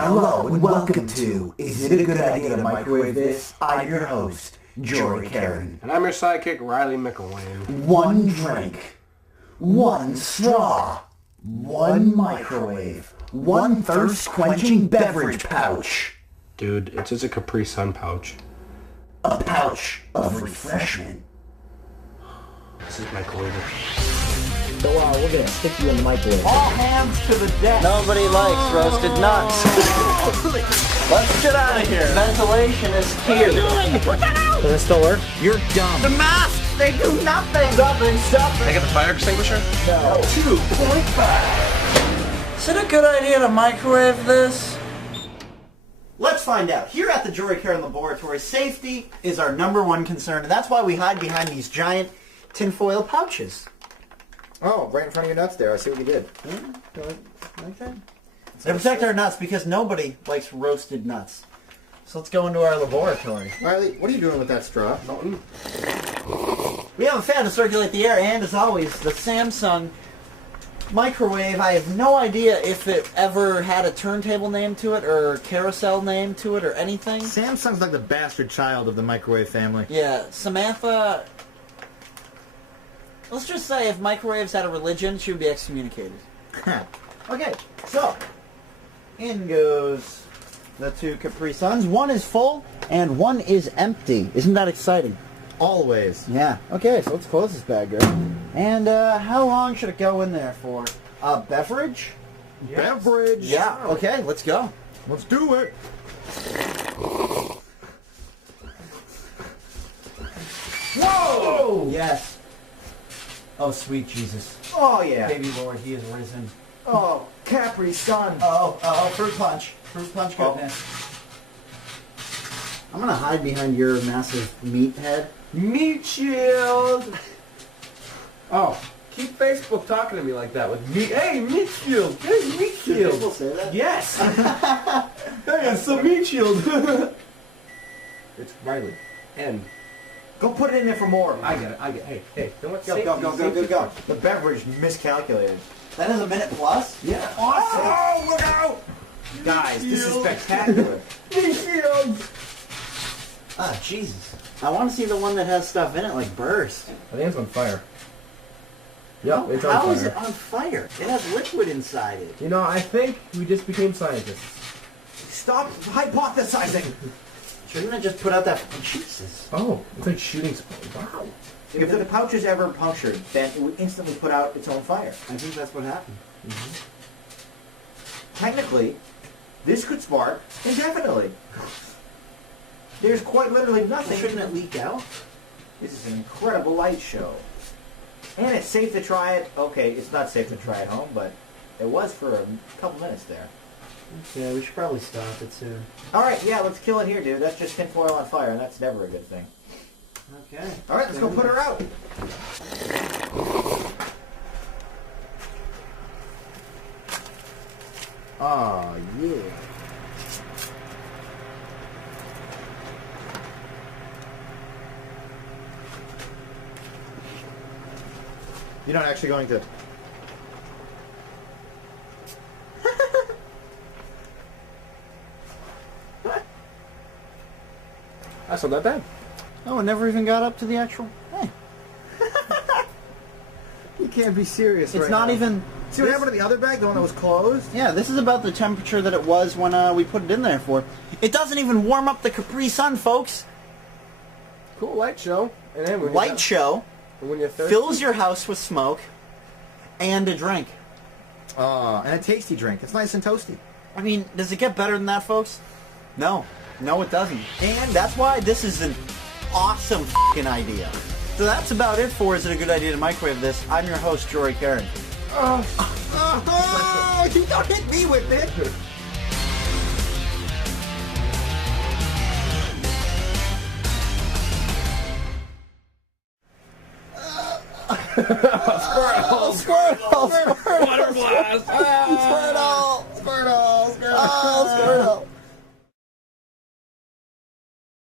Hello and welcome to Is It a Good Idea to Microwave This? I'm your host, Jory Karen. And I'm your sidekick, Riley McElwain. One drink, one straw, one microwave, one thirst-quenching beverage pouch. Dude, it's just a Capri Sun pouch. A pouch of refreshment. This is microwave. So we're gonna stick you in the microwave. All hands to the deck. Nobody likes roasted nuts. Let's get out of here. Ventilation is key. Does it still work? You're dumb. The masks, they do nothing. Stop Can I get the fire extinguisher? No. 2.5. Is it a good idea to microwave this? Let's find out. Here at the Jory Karen Laboratory, safety is our #1 concern, and that's why we hide behind these giant tinfoil pouches. Oh, right in front of your nuts there. I see what you did. Like that? They protect our nuts because nobody likes roasted nuts. So let's go into our laboratory. Riley, what are you doing with that straw? We have a fan to circulate the air, and as always, the Samsung microwave. I have no idea if it ever had a turntable name to it or a carousel name to it or anything. Samsung's like the bastard child of the microwave family. Yeah, Samantha. Let's just say if microwaves had a religion, she would be excommunicated. Okay, so in goes the two Capri Suns. One is full and one is empty. Isn't that exciting? Always. Yeah. Okay, so let's close this bad girl. And how long should it go in there for? A beverage? Beverage. Yeah. Okay, let's go. Let's do it. Whoa! Yes. Oh, sweet Jesus. Oh yeah. Baby Lord, he is risen. Oh, Capri Sun. Oh, fruit punch. Fruit punch goodness. I'm gonna hide behind your massive meat head. Meat shield! Oh, keep Facebook talking to me like that with me. Hey, meat shield! Hey, meat Do shield! people say that? Yes! Hey, it's the meat shield! It's Riley. And Go put it in there for more. I get it. Hey, you know what? Go. The beverage miscalculated. That is a minute plus? Yeah. Awesome. Oh, look out! Guys, this is spectacular. Meat shield! Ah, Jesus. I want to see the one that has stuff in it, like burst. I think it's on fire. Yep, it's on How fire. is it on fire? It has liquid inside it. You know, I think we just became scientists. Stop hypothesizing. Shouldn't it just put out that... Jesus. Oh, it's like shooting. Wow. If the pouch is ever punctured, then it would instantly put out its own fire. I think that's what happened. Technically, this could spark indefinitely. There's quite literally nothing. Shouldn't it leak out? This is an incredible light show. And it's safe to try it. Okay, it's not safe to try at home, but it was for a couple minutes there. Yeah, we should probably stop it soon. Alright, yeah, let's kill it here, dude. That's just tinfoil on fire, and that's never a good thing. Okay. Alright, let's go put her out. Oh, yeah. You're not actually going to... That's not that bad. Oh, it never even got up to the actual... Hey. You can't be serious It's right not now. even... See what happened to the other bag, the one that was closed? Yeah, this is about the temperature that it was when we put it in there for. It doesn't even warm up the Capri Sun, folks. Cool light show. And then when Light show when you're thirsty, fills your house with smoke and a drink. And a tasty drink. It's nice and toasty. I mean, does it get better than that, folks? No. No, it doesn't. And that's why this is an awesome f***ing idea. So that's about it for Is It a Good Idea to Microwave This? I'm your host, Jory Karen. You don't hit me with it! Squirtle! Water blast! Squirtle! Squirtle! Oh, Squirtle!